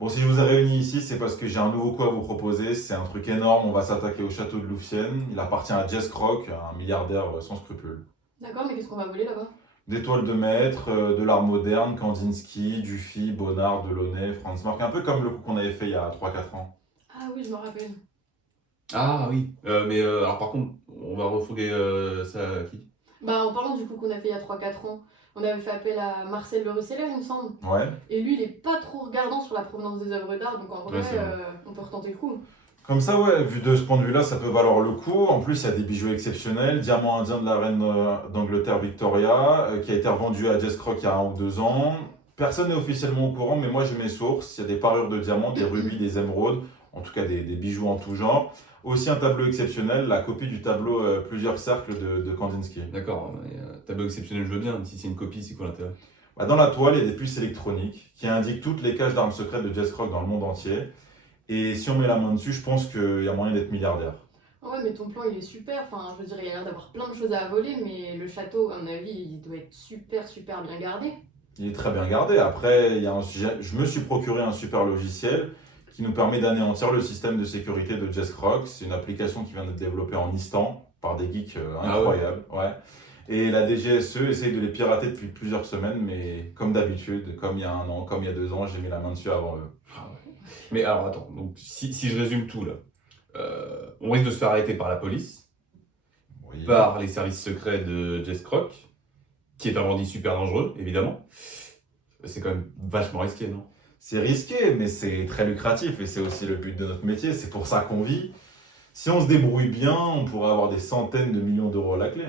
Bon, si je vous ai réunis ici, c'est parce que j'ai un nouveau coup à vous proposer. C'est un truc énorme. On va s'attaquer au château de Louvciennes. Il appartient à Jess Croc, un milliardaire sans scrupules. D'accord, mais qu'est-ce qu'on va voler là-bas? Des toiles de maître, de l'art moderne, Kandinsky, Dufy, Bonnard, Delaunay, Franz Marc. Un peu comme le coup qu'on avait fait il y a 3 4 ans. Ah oui, je me rappelle. Ah oui, mais alors par contre, on va refourguer ça à qui? Bah, en parlant du coup qu'on a fait il y a 3 4 ans, on avait fait appel à Marcel Le Reseller, il me semble. Ouais. Et lui, il est pas trop regardant sur la provenance des œuvres d'art, donc en vrai, Ouais, c'est vrai. on peut retenter le coup. Comme ça, ouais, vu de ce point de vue-là, ça peut valoir le coup. En plus, il y a des bijoux exceptionnels. Diamant indien de la reine d'Angleterre Victoria, qui a été revendu à Jess Croc il y a 1 ou 2 ans. Personne n'est officiellement au courant, mais moi j'ai mes sources. Il y a des parures de diamants, des rubis, des émeraudes, en tout cas des bijoux en tout genre. Aussi un tableau exceptionnel, la copie du tableau Plusieurs cercles de Kandinsky. D'accord, mais tableau exceptionnel, je veux bien, mais si c'est une copie, c'est quoi l'intérêt? Bah, dans la toile, il y a des puces électroniques qui indiquent toutes les caches d'armes secrètes de Jess Croc dans le monde entier. Et si on met la main dessus, je pense qu'il y a moyen d'être milliardaire. Ouais, mais ton plan, il est super. Enfin, je veux dire, il y a l'air d'avoir plein de choses à voler, mais le château, à mon avis, il doit être super bien gardé. Il est très bien gardé. Après, je me suis procuré un super logiciel qui nous permet d'anéantir le système de sécurité de Jess Croc. C'est une application qui vient d'être développée en instant par des geeks Ah ouais? incroyables. Ouais. Et la DGSE essaye de les pirater depuis plusieurs semaines, mais comme d'habitude, comme il y a 1 an, comme il y a 2 ans, j'ai mis la main dessus avant eux. Ah ouais. Mais alors attends, donc si je résume tout là, on risque de se faire arrêter par la police, Oui. par les services secrets de Jess Croc, qui est un bandit super dangereux, évidemment. C'est quand même vachement risqué, non? C'est risqué, mais c'est très lucratif et c'est aussi le but de notre métier. C'est pour ça qu'on vit. Si on se débrouille bien, on pourrait avoir des centaines de millions d'euros à la clé.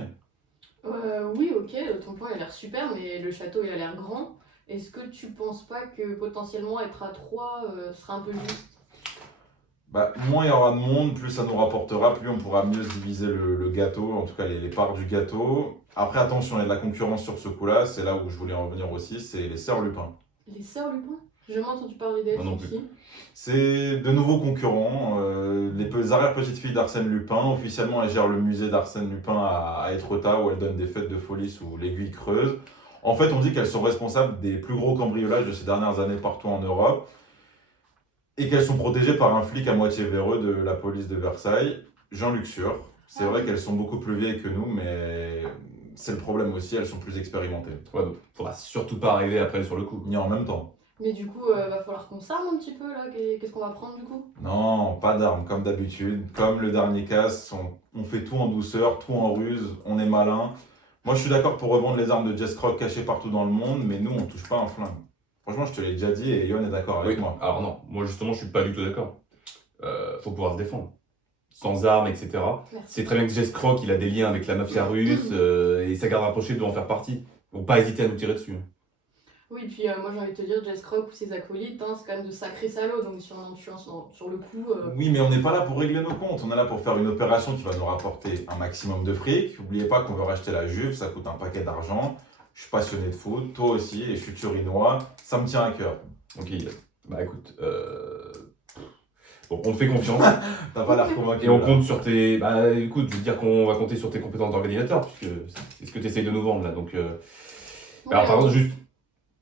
Oui, ok, ton plan, il a l'air super, mais le château, il a l'air grand. Est-ce que tu penses pas que potentiellement être à 3 serait un peu juste? Bah, moins il y aura de monde, plus ça nous rapportera, plus on pourra mieux se diviser le gâteau, en tout cas les parts du gâteau. Après, attention, il y a de la concurrence sur ce coup-là, c'est là où je voulais en venir aussi, c'est les sœurs Lupin. Les sœurs Lupin? J'ai jamais entendu parler d'elles, Moi non c'est plus. qui? C'est de nouveaux concurrents, les arrière-petites-filles d'Arsène Lupin. Officiellement, elles gèrent le musée d'Arsène Lupin à Étretat, où elles donnent des fêtes de folie sous l'aiguille creuse. En fait, on dit qu'elles sont responsables des plus gros cambriolages de ces dernières années partout en Europe. Et qu'elles sont protégées par un flic à moitié véreux de la police de Versailles, Jean-Luc Sûr. C'est Ah vrai oui. qu'elles sont beaucoup plus vieilles que nous, mais c'est le problème aussi, elles sont plus expérimentées. Ouais, donc faudra surtout pas arriver après sur le coup. Ni en même temps. Mais du coup, va falloir qu'on s'arme un petit peu là. Qu'est-ce qu'on va prendre du coup? Non, pas d'armes, comme d'habitude. Comme le dernier casse, on fait tout en douceur, tout en ruse, on est malin. Moi, je suis d'accord pour revendre les armes de Jess Croc cachées partout dans le monde, mais nous, on touche pas un flingue. Franchement, je te l'ai déjà dit et Yon est d'accord avec Oui, moi. alors non, moi justement, je suis pas du tout d'accord. Faut pouvoir se défendre. Sans armes, etc. Merci. C'est très bien que Jess Croc, il a des liens avec la mafia russe, et sa garde rapprochée doit en faire partie. Faut pas hésiter à nous tirer dessus. Oui, puis moi j'ai envie de te dire, Jess Croc ou ses acolytes, hein, c'est quand même de sacrés salauds, donc si on en tue un sur le coup. Oui, mais on n'est pas là pour régler nos comptes. On est là pour faire une opération qui va nous rapporter un maximum de fric. N'oubliez pas qu'on veut racheter la Juve, ça coûte un paquet d'argent. Je suis passionné de foot, toi aussi, et je suis turinois. Ça me tient à cœur. Ok, bah écoute, bon, on te fait confiance. T'as pas l'air convaincu. Et on là. compte sur tes. Bah écoute, je veux dire qu'on va compter sur tes compétences d'organisateur, puisque c'est ce que tu essayes de nous vendre là. Donc, Ouais, alors par contre, juste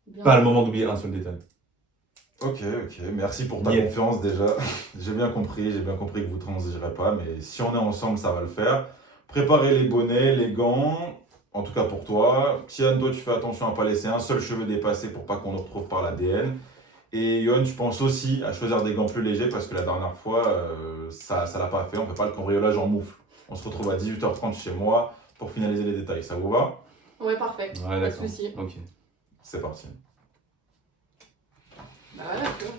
bien. pas le moment d'oublier un seul détail. Ok, merci pour ta Niet. confiance déjà. J'ai bien compris que vous transigirez pas, mais si on est ensemble, ça va le faire. Préparez les bonnets, les gants, en tout cas pour toi. Tian, toi, tu fais attention à pas laisser un seul cheveu dépasser pour pas qu'on nous retrouve par l'ADN. Et Yon, je pense aussi à choisir des gants plus légers parce que la dernière fois, ça l'a pas fait. On fait pas le cambriolage en moufle. On se retrouve à 18h30 chez moi pour finaliser les détails. Ça vous va? Ouais, parfait. Ouais, Pas de d'accord. soucis. Ok. C'est parti. Bah voilà, tu vois.